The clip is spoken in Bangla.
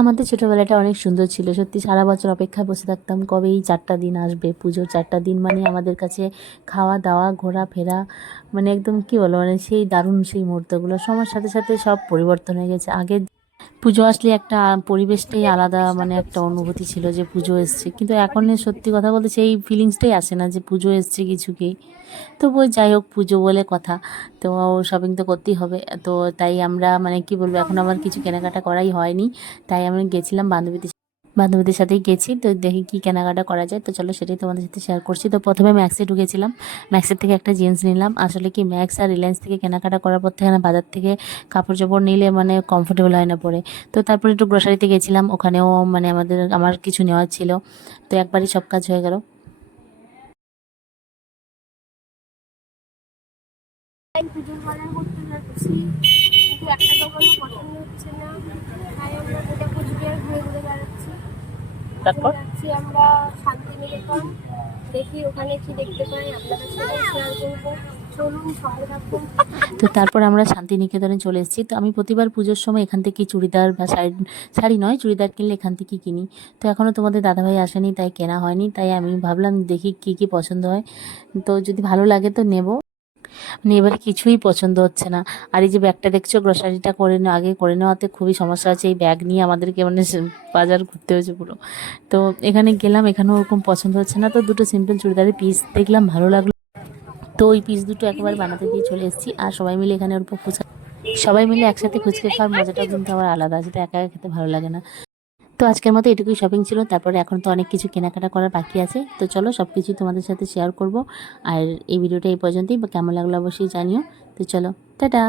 আমাদের ছোটোবেলাটা অনেক সুন্দর ছিল সত্যি। সারা বছর অপেক্ষায় বসে থাকতাম কবে এই 4টা দিন আসবে। পুজোর 4টা দিন মানে আমাদের কাছে খাওয়া দাওয়া ঘোরাফেরা মানে একদম কী বলবো, মানে সেই দারুণ সেই মুহূর্তগুলো। সময়ের সাথে সাথে সব পরিবর্তন হয়ে গেছে। আগে পুজো আসলে একটা পরিবেশটাই আলাদা, মানে একটা অনুভূতি ছিল যে পুজো এসছে, কিন্তু এখন সত্যি কথা বলতে সেই ফিলিংসটাই আসে না যে পুজো এসছে কিছুকেই। তবুও যাই হোক, পুজো বলে কথা, তো শপিং তো করতেই হবে। তো তাই আমরা মানে কি বলবো, এখন আমার কিছু কেনাকাটা করাই হয়নি। তাই আমি গেছিলাম বান্ধবীদের সাথেই গেছি। তো দেখি কি কেনাকাটা করা যায়, তো চলো সেটাই তোমাদের সাথে শেয়ার করছি। তো প্রথমে ম্যাক্সে ঢুকেছিলাম, ম্যাক্সের থেকে একটা জিন্স নিলাম। আসলে কি ম্যাক্স আর রিলায়েন্স থেকে কেনাকাটা করার পর থেকে না, বাজার থেকে কাপড় চোপড় নিলে মানে কমফোর্টেবল হয় না পরে। তো তারপরে একটু গ্রোসারিতে গেছিলাম, ওখানেও মানে আমার কিছু নেওয়ার ছিল, তো একবারই সব কাজ হয়ে গেল। পুজোর বাজার করতে যাচ্ছি, কিন্তু একটা দোকানও পছন্দ হচ্ছে না, তাই আমরা গোটা কুচবিহার ঘুরে ঘুরে বেড়াচ্ছি। এখন যাচ্ছি আমরা শান্তিনিকেতন, দেখি ওখানে কি দেখতে পাই, আপনাদের সাথে শেয়ার করবো। চলুন সঙ্গে থাকুন। তো তারপর আমরা শান্তিনিকেতনে চলে এসেছি। তো আমি প্রতিবার পুজোর সময় এখান থেকে চুড়িদার বা শাড়ি নয়, চুড়িদার কিনলে এখান থেকে কিনি। তো এখনও তোমাদের দাদাভাই আসেনি, তাই কেনা হয়নি। তাই আমি ভাবলাম দেখি কি কি পছন্দ হয়, তো যদি ভালো লাগে তো নেব। মানে এবারে কিছুই পছন্দ হচ্ছে না। আর এই যে ব্যাগটা দেখছো, গ্রসারিটা আগে করে নেওয়াতে খুবই সমস্যা আছে। এই ব্যাগ নিয়ে আমাদেরকে মানে বাজার ঘুরতে হয়েছে পুরো। তো এখানে গেলাম, এখানেও ওরকম পছন্দ হচ্ছে না। তো দুটো সিম্পল চুড়িদারের পিস দেখলাম, ভালো লাগলো। তো ওই পিস দুটো একেবারে বানাতে দিয়ে চলে এসেছি। আর সবাই মিলে এখানে ওর উপর সবাই মিলে একসাথে ফুচকা খাওয়ার মজাটাও কিন্তু আবার আলাদা, যেটা একা একা খেতে ভালো লাগে না। তো আজকের মতো এটুকুই শপিং ছিল। তারপরে এখন তো অনেক কিছু কেনাকাটা করার বাকি আছে। তো চলো সব কিছুই তোমাদের সাথে শেয়ার করব। আর এই ভিডিওটা এই পর্যন্তই, বা কেমন লাগলো অবশ্যই জানিও। তো চলো, টাটা।